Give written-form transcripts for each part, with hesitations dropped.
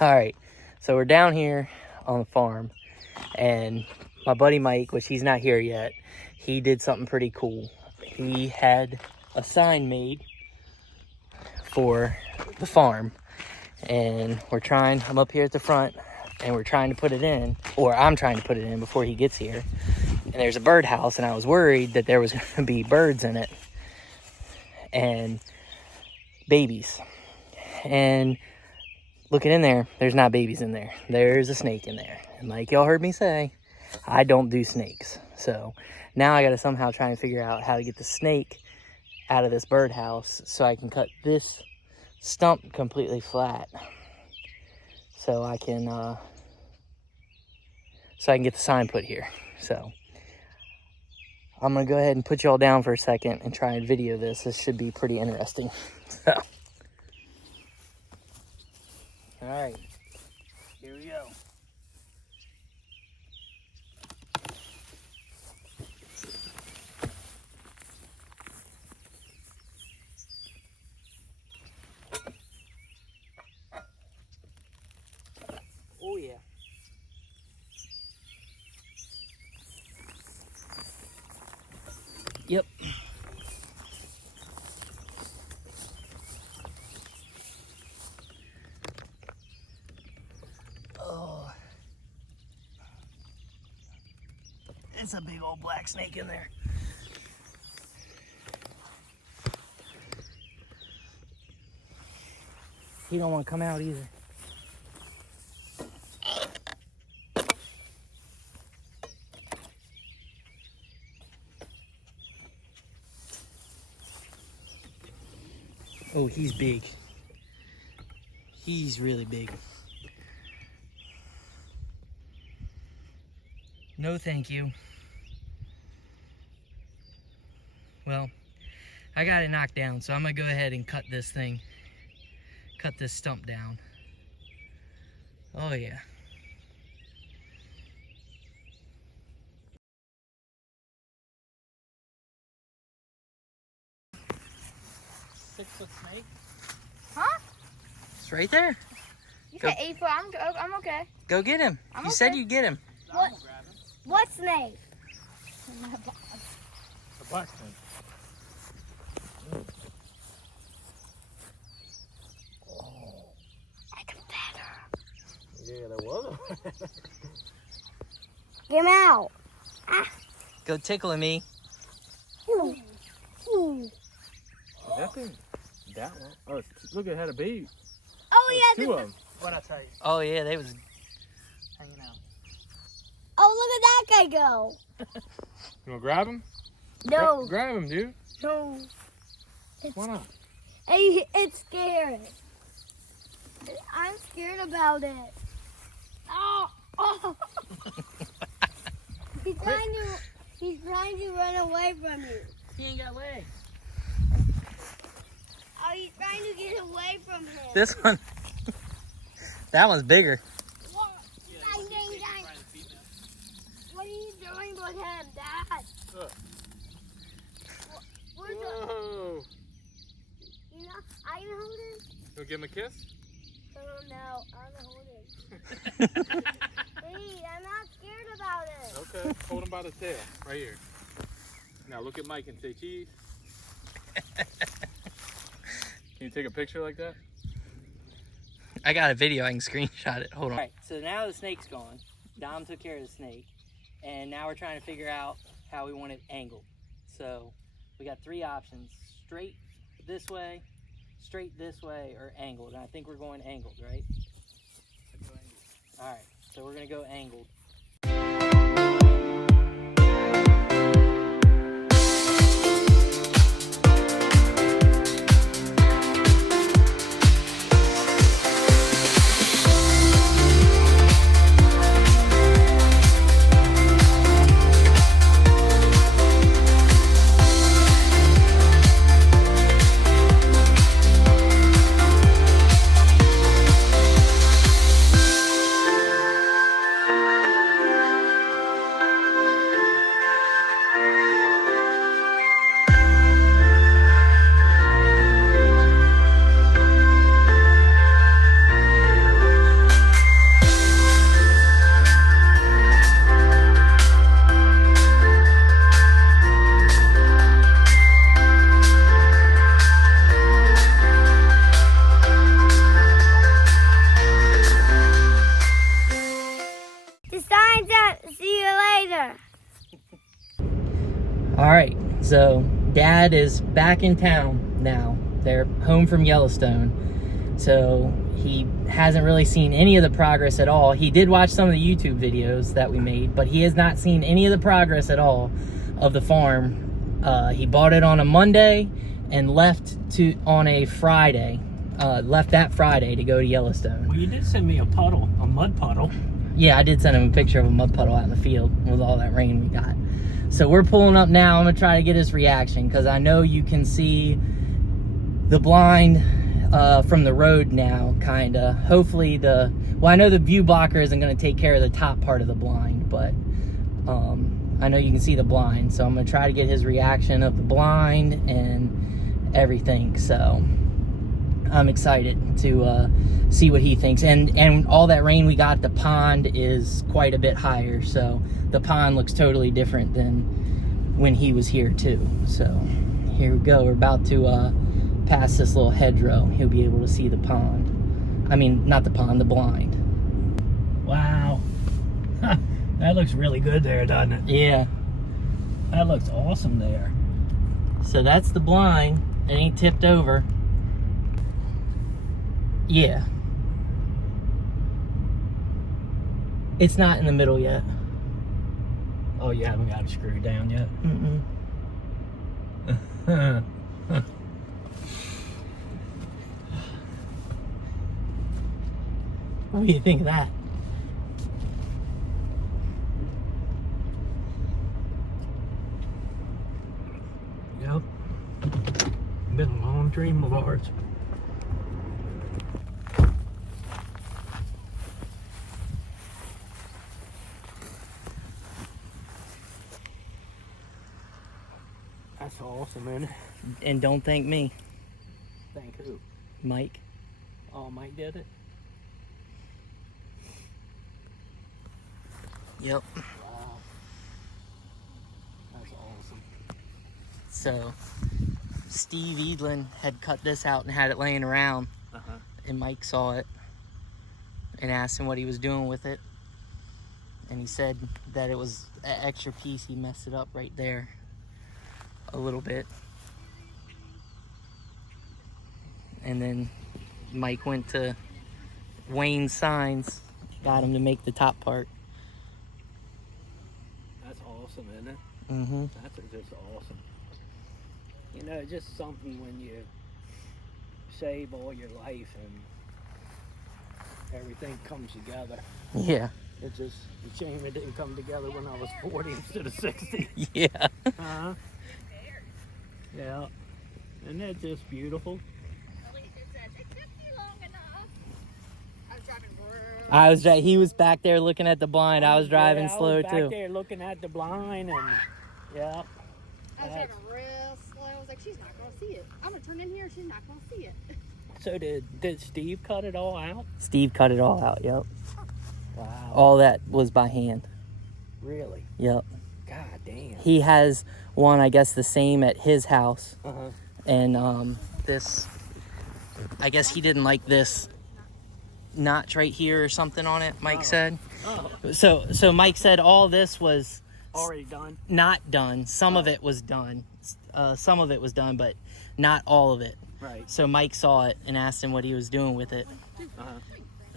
All right, so we're down here on the farm, and my buddy Mike, which he's not here yet, he did something pretty cool. He had a sign made for the farm, and I'm up here at the front, and we're trying to put it in, or I'm trying to put it in before he gets here. And there's a birdhouse, and I was worried that there was going to be birds in it and babies. And looking in there, there's not babies in there. There's a snake in there. And like y'all heard me say, I don't do snakes. So now I got to somehow try and figure out how to get the snake out of this birdhouse so I can cut this stump completely flat. So I can get the sign put here. So I'm gonna go ahead and put y'all down for a second and try and video this. This should be pretty interesting. So, all right, here we go. Oh yeah. Yep. Oh. It's a big old black snake in there. He don't want to come out either. Oh, he's big. He's really big. No, thank you. Well, I got it knocked down, so I'm gonna go ahead and cut this stump down. Oh yeah. Six-foot snake? Huh? It's right there. You said 8 foot. I'm okay. Go get him. I'm You okay. said you'd get him. What? What snake? A black snake. Like a feather. Yeah, there was a Get him out. Ah. Go tickling me. Ooh. Ooh. that thing. That one. Oh, look, it had a baby. Oh yeah. Two of them. What'd I tell you? Oh yeah, they was hanging out. Oh, look at that guy go. You wanna grab him? No. Grab him, dude. No. Why not? Hey, it's scared. I'm scared about it. Oh. Oh. He's trying to run away from you. He ain't got legs. Oh, he's trying to get away from him. This one. That one's bigger. What? What are you doing with him, Dad? Where's the... Whoa. You know, I can hold him. You wanna give him a kiss? Oh, no, I'm gonna hold him. Please, I'm not scared about it. Okay. Hold him by the tail, right here. Now look at Mike and say cheese. Can you take a picture like that? I got a video, I can screenshot it. Hold on. Alright, so now the snake's gone. Dom took care of the snake. And now we're trying to figure out how we want it angled. So we got three options: straight this way, or angled. And I think we're going angled, right? Alright, so we're gonna go angled. right, so Dad is back in town now. They're home from Yellowstone. So he hasn't really seen any of the progress at all. He did watch some of the YouTube videos that we made, but he has not seen any of the progress at all of the farm. He bought it on a Monday and left on a Friday. Left that Friday to go to Yellowstone. Well, you did send me a mud puddle. Yeah, I did send him a picture of a mud puddle out in the field with all that rain we got. So we're pulling up now. I'm gonna try to get his reaction because I know you can see the blind from the road now, kinda. Hopefully I know the view blocker isn't gonna take care of the top part of the blind, but I know you can see the blind. So I'm gonna try to get his reaction of the blind and everything. So I'm excited to see what he thinks. And all that rain we got, the pond is quite a bit higher. So the pond looks totally different than when he was here too. So here we go. We're about to past this little hedgerow. He'll be able to see the pond. I mean, not the pond, the blind. Wow. That looks really good there, doesn't it? Yeah. That looks awesome there. So that's the blind. It ain't tipped over. Yeah. It's not in the middle yet. Oh, you haven't got it screwed down yet? Mm-mm. What do you think of that? Yep. Been a long dream of ours. That's awesome, man. And don't thank me, Thank who? Mike. Oh, Mike did it? Yep. Wow. That's awesome. So Steve Edlin had cut this out and had it laying around, and Mike saw it and asked him what he was doing with it, and he said that it was an extra piece. He messed it up right there a little bit, and then Mike went to Wayne's Signs, got him to make the top part. That's awesome, isn't it? Mm-hmm. That's just awesome. You know, just something when you save all your life and everything comes together. Yeah. It's just a shame it didn't come together when I was 40 instead of 60. Yeah. Uh-huh. Yeah. Isn't that just beautiful? He was back there looking at the blind. I was driving slow I was too. back there looking at the blind and yeah. I was driving real slow. I was like, she's not gonna see it. I'm gonna turn in here. She's not gonna see it. So did Steve cut it all out? Steve cut it all out. Yep. Wow. All that was by hand. Really? Yep. God damn. He has one, I guess, the same at his house, Uh-huh. and this, I guess he didn't like this notch right here or something on it. Mike said. Oh, So Mike said all this was already done? not done. Some of it was done. Some of it was done, but not all of it. Right. So Mike saw it and asked him what he was doing with it, Uh-huh.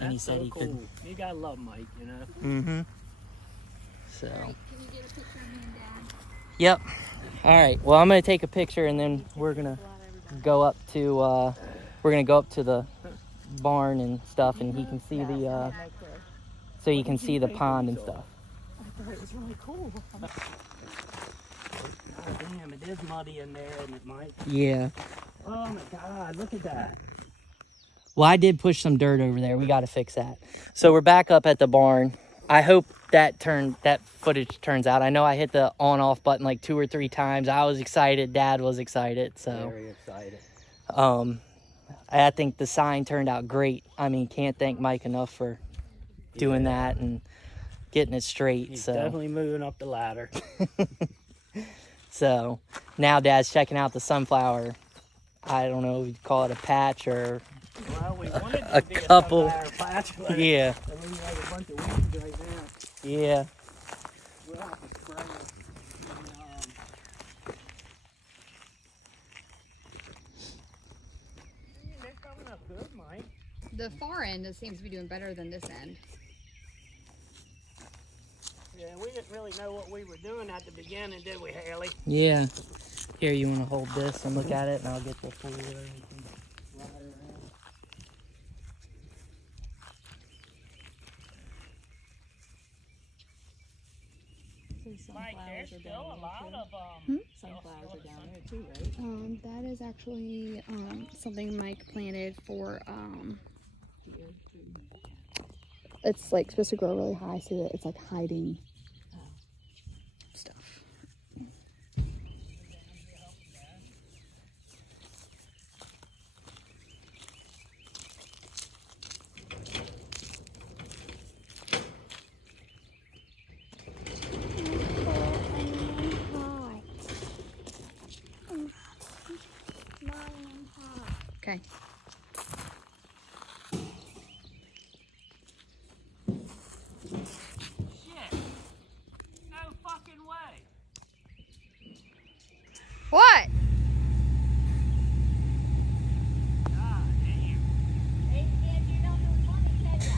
and he That's said so he cool. could. You gotta love Mike, you know? Mm-hmm. So. Can you get a picture of me and Dad? Yep. All right. Well, I'm gonna take a picture, and then we're gonna go up to the barn and stuff, and he can see the so you can see the pond and stuff. I thought it was really cool. God damn, it is muddy in there, isn't it, Mike? Yeah. Oh my God, look at that. Well, I did push some dirt over there. We got to fix that. So we're back up at the barn. I hope that footage turns out. I know I hit the on-off button like 2 or 3 times. I was excited. Dad was excited. So. Very excited. I think the sign turned out great. I mean, can't thank Mike enough for doing that and getting it straight. He's so definitely moving up the ladder. So now Dad's checking out the sunflower. I don't know if you'd call it a patch or Well, we wanted A to be couple. A sunflower patch, but yeah, it looks like a bunch of weeds right now. yeah. We'll have to spray it. And, The far end seems to be doing better than this end. Yeah, we didn't really know what we were doing at the beginning, did we, Haley? Yeah. Here, you want to hold this and look at it, and I'll get the full everything. Right around. Mike, there's still a lot of Sunflowers are down there too, right? That is actually something Mike planted for it's like supposed to grow really high so that it's like hiding stuff. Okay. shit. No fucking way. What? God damn. Hey, kid, you don't know money, can ya?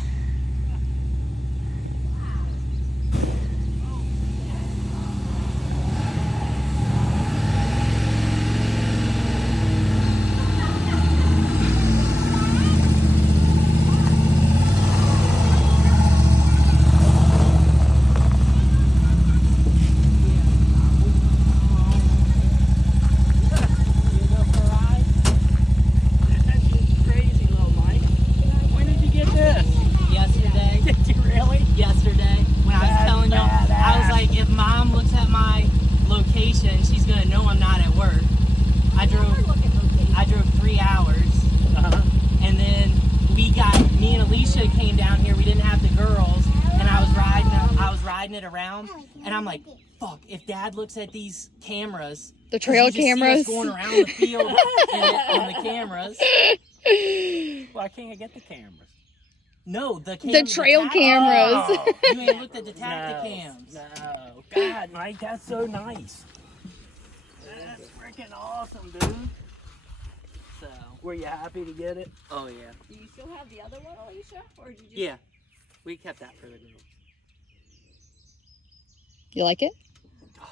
That's just crazy, little Mike. When did you get this? Yesterday. Did you really? Yesterday, when I was That's telling y'all, I was badass. like, if Mom looks at my location, she's gonna know I'm not at work. I drove 3 hours, Uh-huh. and then me and Alicia came down here. We didn't have the girls, and I was riding it around, and I'm like, fuck, if Dad looks at these cameras, The 'cause trail you just see us cameras. going around the field on the cameras. Why can't I get the cameras? No, the trail tactic- cameras. Oh. You ain't looked at the tactic cams. No. God, Mike, that's so nice. That's freaking awesome, dude. So, Were you happy to get it? oh yeah, Do you still have the other one, Alicia? Or did you just... yeah, we kept that for the girls. You like it?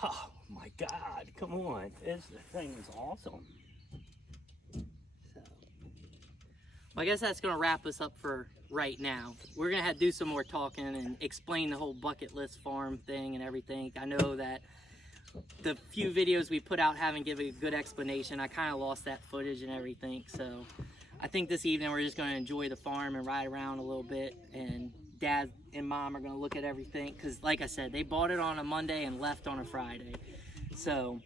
Oh my God! Come on, this thing is awesome. So, well, I guess that's gonna wrap us up for right now. We're gonna have to do some more talking and explain the whole bucket list farm thing and everything. I know that the few videos we put out haven't given a good explanation. I kind of lost that footage and everything. So I think this evening we're just gonna enjoy the farm and ride around a little bit. And Dad and Mom are gonna look at everything because, like I said, they bought it on a Monday and left on a Friday. So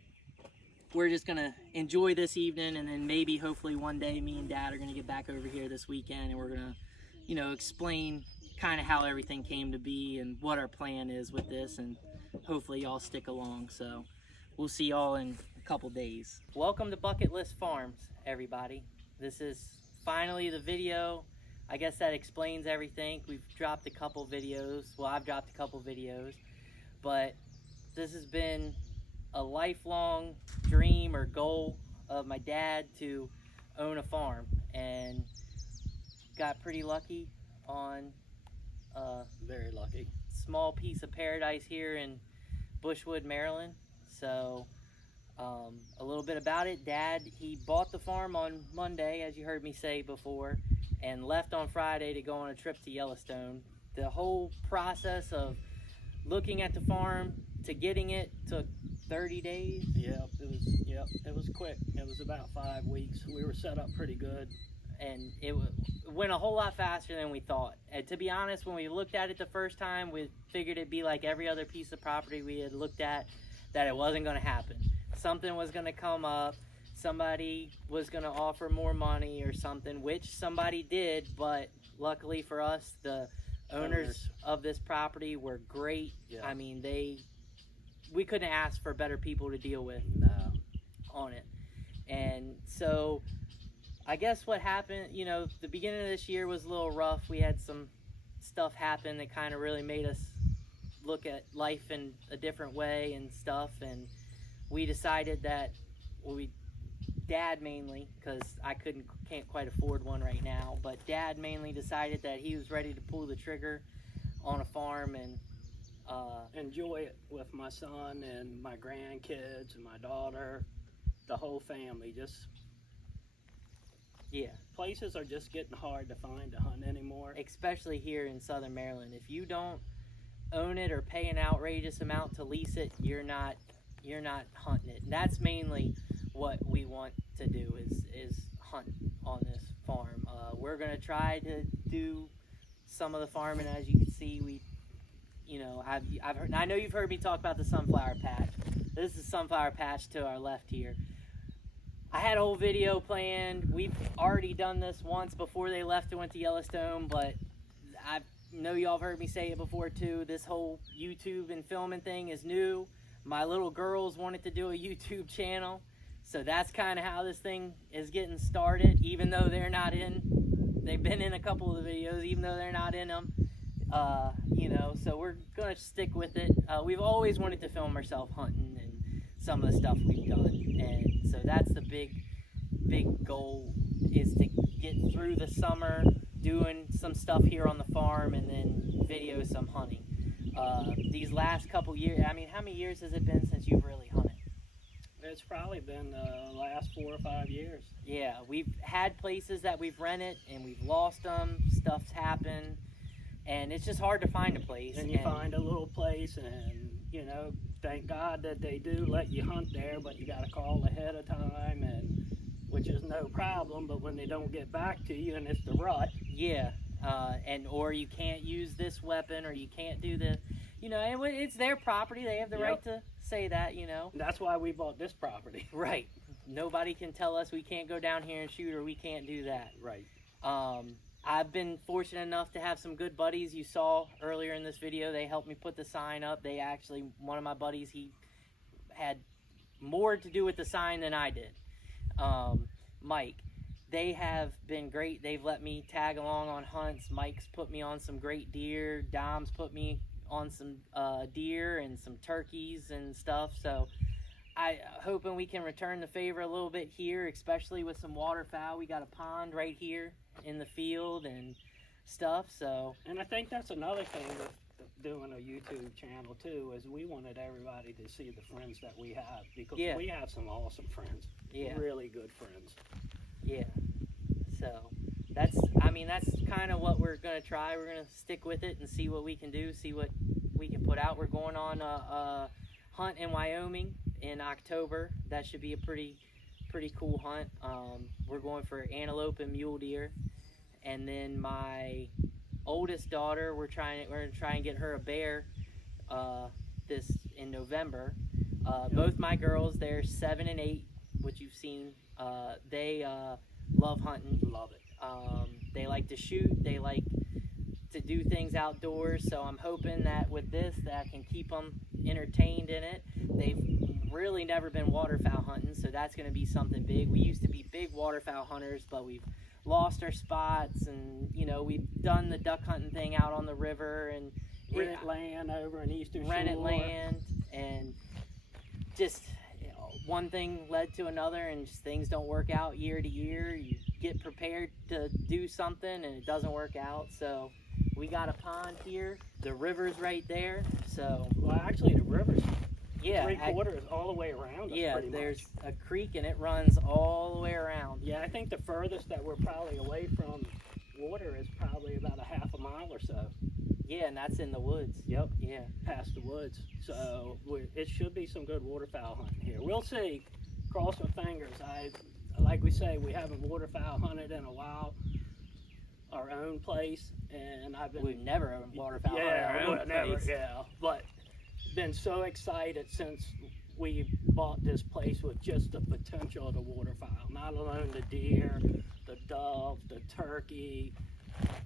we're just gonna enjoy this evening, and then maybe hopefully one day me and Dad are gonna get back over here this weekend, and we're gonna, you know, explain kind of how everything came to be and what our plan is with this, and hopefully y'all stick along. So we'll see y'all in a couple days. Welcome to Bucket List Farms, everybody. This is finally the video. I guess that explains everything. We've dropped a couple videos. Well, I've dropped a couple videos, but this has been a lifelong dream or goal of my dad to own a farm, and got pretty lucky on a Very lucky. small piece of paradise here in Bushwood, Maryland. So a little bit about it. Dad, he bought the farm on Monday, as you heard me say before, and left on Friday to go on a trip to Yellowstone. The whole process of looking at the farm to getting it took 30 days. Yep, it was quick. It was about 5 weeks. We were set up pretty good. And it went a whole lot faster than we thought. And to be honest, when we looked at it the first time, we figured it'd be like every other piece of property we had looked at, that it wasn't going to happen. Something was going to come up. Somebody was going to offer more money or something, which somebody did. But luckily for us, the owners of this property were great. Yeah. I mean, we couldn't ask for better people to deal with No. on it. And so I guess what happened, you know, the beginning of this year was a little rough. We had some stuff happen that kind of really made us look at life in a different way and stuff. And we decided that we Dad mainly, because I can't quite afford one right now, but Dad mainly decided that he was ready to pull the trigger on a farm and enjoy it with my son and my grandkids and my daughter, the whole family. Just yeah, places are just getting hard to find to hunt anymore. especially here in Southern Maryland. If you don't own it or pay an outrageous amount to lease it, you're not hunting it. And that's mainly what we want to do is hunt on this farm. We're gonna try to do some of the farming. As you can see, I've heard, I know you've heard me talk about the sunflower patch. This is sunflower patch to our left here. I had a whole video planned. We've already done this once before they left and went to Yellowstone, but I know y'all have heard me say it before too. This whole YouTube and filming thing is new. My little girls wanted to do a YouTube channel, so that's kind of how this thing is getting started. Even though they've been in a couple of the videos, even though they're not in them. So we're gonna stick with it. We've always wanted to film ourselves hunting and some of the stuff we've done, and so that's the big goal, is to get through the summer doing some stuff here on the farm and then video some hunting. These last couple years, I mean, how many years has it been since you've really hunted? It's probably been the last 4 or 5 years. Yeah, we've had places that we've rented and we've lost them. Stuff's happened, and it's just hard to find a place. And you find a little place, and thank God that they do let you hunt there, but you got to call ahead of time, and which is no problem. But when they don't get back to you and it's the rut, yeah, or you can't use this weapon, or you can't do the, it's their property. They have the right to say that, That's why we bought this property. Right. Nobody can tell us we can't go down here and shoot, or we can't do that. Right. I've been fortunate enough to have some good buddies. You saw earlier in this video, they helped me put the sign up. One of my buddies, he had more to do with the sign than I did. Mike. They have been great. They've let me tag along on hunts. Mike's put me on some great deer. Dom's put me on some deer and some turkeys and stuff. So I hoping we can return the favor a little bit here, especially with some waterfowl. We got a pond right here in the field and stuff. So, and I think that's another thing with doing a YouTube channel too, is we wanted everybody to see the friends that we have, because we have some awesome friends. Yeah, really good friends. Yeah. So that's kind of what we're gonna try. We're gonna stick with it and see what we can do, see what we can put out. We're going on a hunt in Wyoming in October. That should be a pretty cool hunt. We're going for antelope and mule deer, and then my oldest daughter, we're gonna try and get her a bear this in November. Both my girls, they're 7 and 8, which you've seen. They love hunting. Love it. They like to shoot. They like to do things outdoors. So I'm hoping that with this, that I can keep them entertained in it. They've really never been waterfowl hunting, so that's going to be something big. We used to be big waterfowl hunters, but we've lost our spots, and we've done the duck hunting thing out on the river and rent land over in Eastern Shore. Rented land, and just one thing led to another, and just things don't work out year to year. You get prepared to do something and it doesn't work out. So we got a pond here, the river's right there. So actually the river's 3/4 all the way around us. Yeah, there's a creek and it runs all the way around. Yeah, I think the furthest that we're probably away from water is probably about a half a mile or so. Yeah, and that's in the woods. Yep. Yeah. Past the woods. So it should be some good waterfowl hunting here. We'll see. Cross my fingers. Like we say, we haven't waterfowl hunted in a while. Our own place, and we've never owned waterfowl hunted our own place. Yeah, but been so excited since we bought this place with just the potential of the waterfowl. Not alone the deer, the dove, the turkey,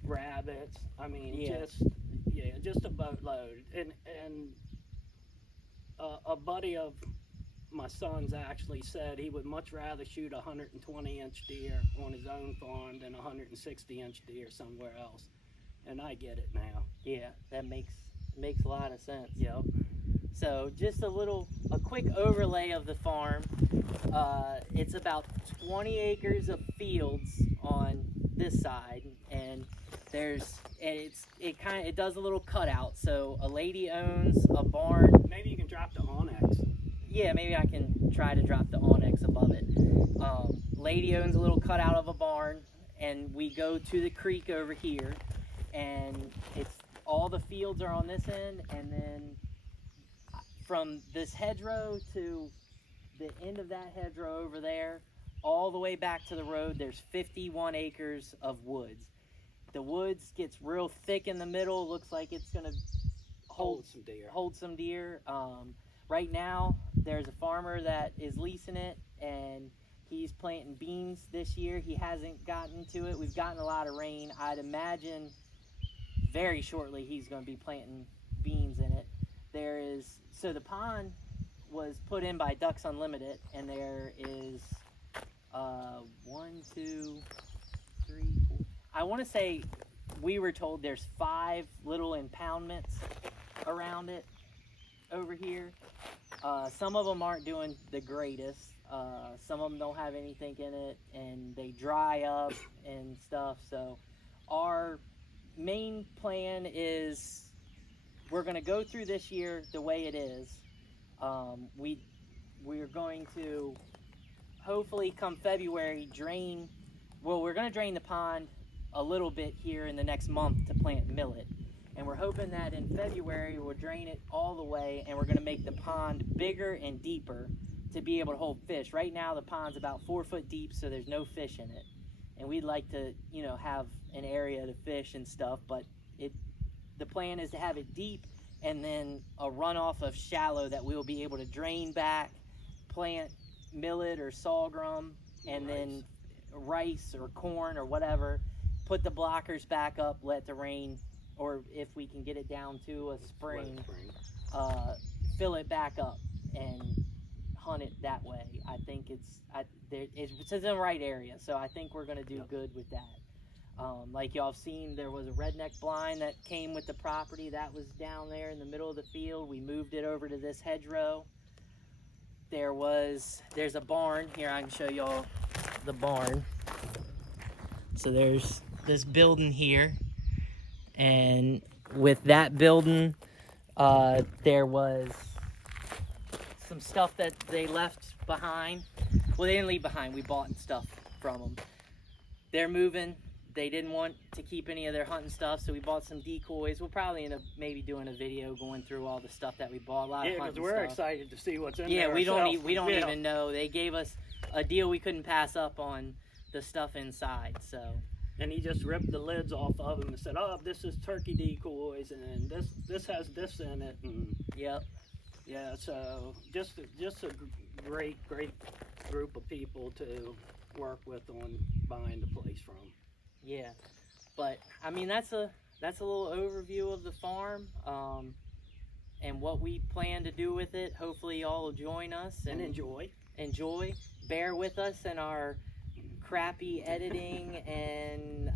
rabbits. I mean, just a boatload. And a buddy of my son's actually said he would much rather shoot a 120-inch deer on his own farm than a 160-inch deer somewhere else. And I get it now. Yeah, that makes a lot of sense. Yep. So just a quick overlay of the farm. It's about 20 acres of fields on this side, and it does a little cutout. So a lady owns a barn. Maybe you can drop the onyx. Yeah, maybe I can try to drop the onyx above it. Lady owns a little cutout of a barn, and we go to the creek over here, and all the fields are on this end, and then from this hedgerow to the end of that hedgerow over there, all the way back to the road, there's 51 acres of woods. The woods gets real thick in the middle. Looks like it's gonna hold some deer. Right now, there's a farmer that is leasing it, and he's planting beans this year. He hasn't gotten to it. We've gotten a lot of rain. I'd imagine very shortly he's going to be planting beans in it. So the pond was put in by Ducks Unlimited, and there is 1, 2, 3, 4. I want to say we were told there's 5 little impoundments around it over here. Some of them aren't doing the greatest. Some of them don't have anything in it, and they dry up and stuff. So our main plan is we're going to go through this year the way it is. We're going to hopefully come February we're going to drain the pond a little bit here in the next month to plant millet. And we're hoping that in February we'll drain it all the way, and we're going to make the pond bigger and deeper to be able to hold fish. Right now the pond's about 4 foot deep, so there's no fish in it. And we'd like to, have an area to fish and stuff, but the plan is to have it deep and then a runoff of shallow that we'll be able to drain back, plant millet or sorghum, and then rice or corn or whatever, put the blockers back up, let the rain, or if we can get it down to a spring, fill it back up and hunt it that way. I think it's in the right area, so I think we're going to do good with that. Like y'all have seen, there was a redneck blind that came with the property that was down there in the middle of the field. We moved it over to this hedgerow. There's a barn here. I can show y'all the barn. So there's this building here, and with that building, there was some stuff that they left behind. Well, they didn't leave behind. We bought stuff from them. They're moving. They didn't want to keep any of their hunting stuff, so we bought some decoys. We'll probably end up maybe doing a video going through all the stuff that we bought. A lot of hunting stuff. Yeah, because we're excited to see what's in there. Yeah, we don't even know. They gave us a deal we couldn't pass up on the stuff inside. So. And he just ripped the lids off of them and said, "Oh, this is turkey decoys, and this has this in it." And yep. Yeah, so just a great group of people to work with on buying the place from. Yeah, but I mean that's a little overview of the farm, and what we plan to do with it. Hopefully y'all will join us and enjoy. Bear with us in our crappy editing and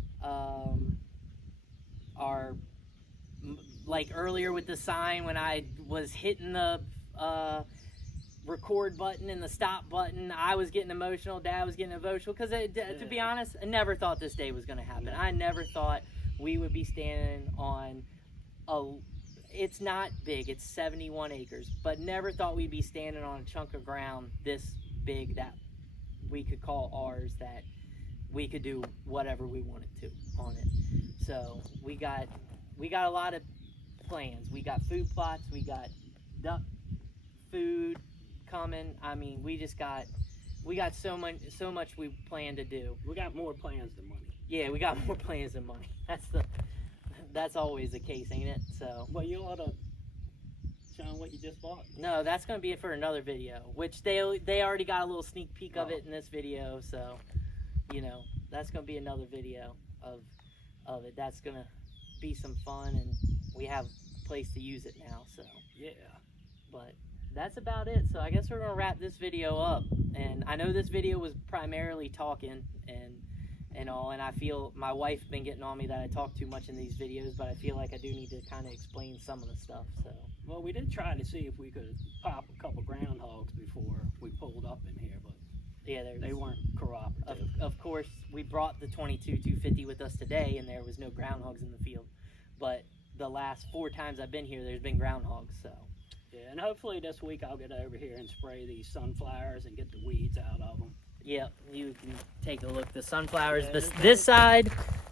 our, like earlier with the sign when I was hitting the record button and the stop button, I was getting emotional, Dad was getting emotional, because to be honest, I never thought this day was going to happen. I never thought we would be standing on it's not big, it's 71 acres, but never thought we'd be standing on a chunk of ground this big that we could call ours, that we could do whatever we wanted to on it. So we got a lot of plans. We got food plots, we got duck food coming. I mean, we got so much we plan to do. We got more plans than money. Yeah, we got more plans than money. That's always the case, ain't it? So. Well, you ought to show them what you just bought. No, that's gonna be it for another video, which they already got a little sneak peek of it in this video. So, that's gonna be another video of it. That's gonna be some fun, and we have a place to use it now. So. Yeah. But that's about it. So I guess we're gonna wrap this video up. And I know this video was primarily talking and all. And I feel my wife's been getting on me that I talk too much in these videos, but I feel like I do need to kind of explain some of the stuff. So Well, we did try to see if we could pop a couple groundhogs before we pulled up in here, but yeah, they weren't cooperative. Of course, we brought the 22-250 with us today, and there was no groundhogs in the field. But the last 4 times I've been here, there's been groundhogs. So Yeah, and hopefully this week I'll get over here and spray these sunflowers and get the weeds out of them. yeah, you can take a look. The sunflowers, Yeah,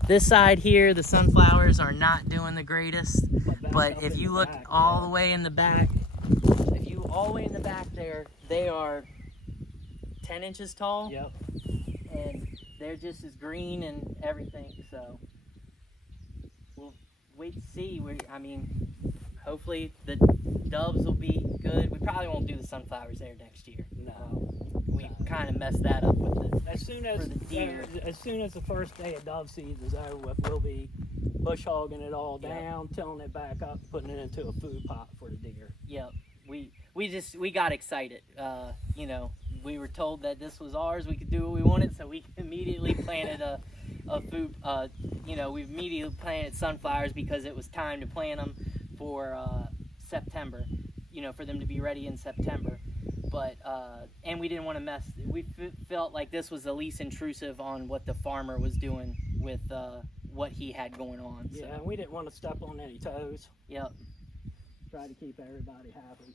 this side here, the sunflowers are not doing the greatest. But if you look all the way in the back, there, they are 10 inches tall. Yep. And they're just as green and everything. So we'll wait to see. I mean, hopefully the doves will be good. We probably won't do the sunflowers there next year. No. We kind of messed that up with the. As soon as For the deer. as soon as the first day of dove season's over with, we'll be bush hogging it all Yeah. down, tilling it back up, putting it into a food pot for the deer. Yep. We got excited. You know, we were told that this was ours. We could do what we wanted, so we immediately planted a food. You know, we immediately planted sunflowers because it was time to plant them for September. You know, for them to be ready in September. But and we didn't want to mess. We felt like this was the least intrusive on what the farmer was doing with what he had going on. Yeah, So, and we didn't want to step on any toes. yep. Try to keep everybody happy.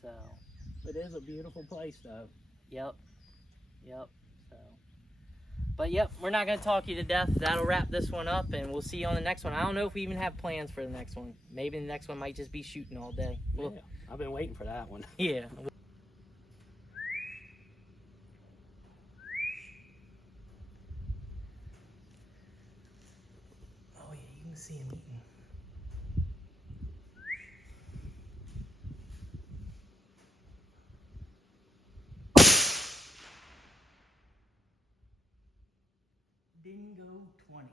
So, It is a beautiful place, though. yep. So, but yep, we're not gonna talk you to death. That'll wrap this one up, and we'll see you on the next one. I don't know if we even have plans for the next one. Maybe the next one might just be shooting all day. Yeah, I've been waiting for that one. Yeah. Oh yeah, you can see him eating. Dingo 20.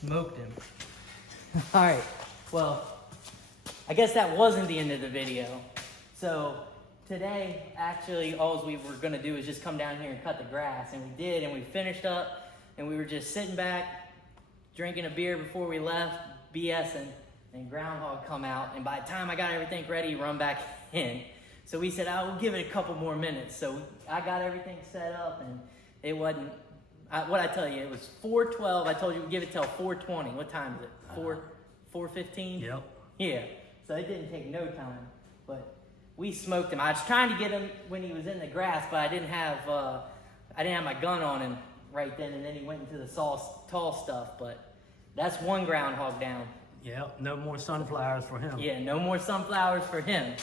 Smoked him. All right. Well, I guess that wasn't the end of the video. So today, actually, all we were gonna do is just come down here and cut the grass, and we did, and we finished up, and we were just sitting back, drinking a beer before we left, BSing, and groundhog come out, and by the time I got everything ready, run back in. So we said, we'll give it a couple more minutes. So I got everything set up, and it wasn't. What I tell you, it was 4:12. I told you we'd give it till 4:20. What time is it? 4:15. Yep. Yeah. So it didn't take no time, but we smoked him. I was trying to get him when he was in the grass, but I didn't have my gun on him right then, and then he went into the tall stuff. But that's one groundhog down. Yep, no more sunflowers for him. Yeah, no more sunflowers for him.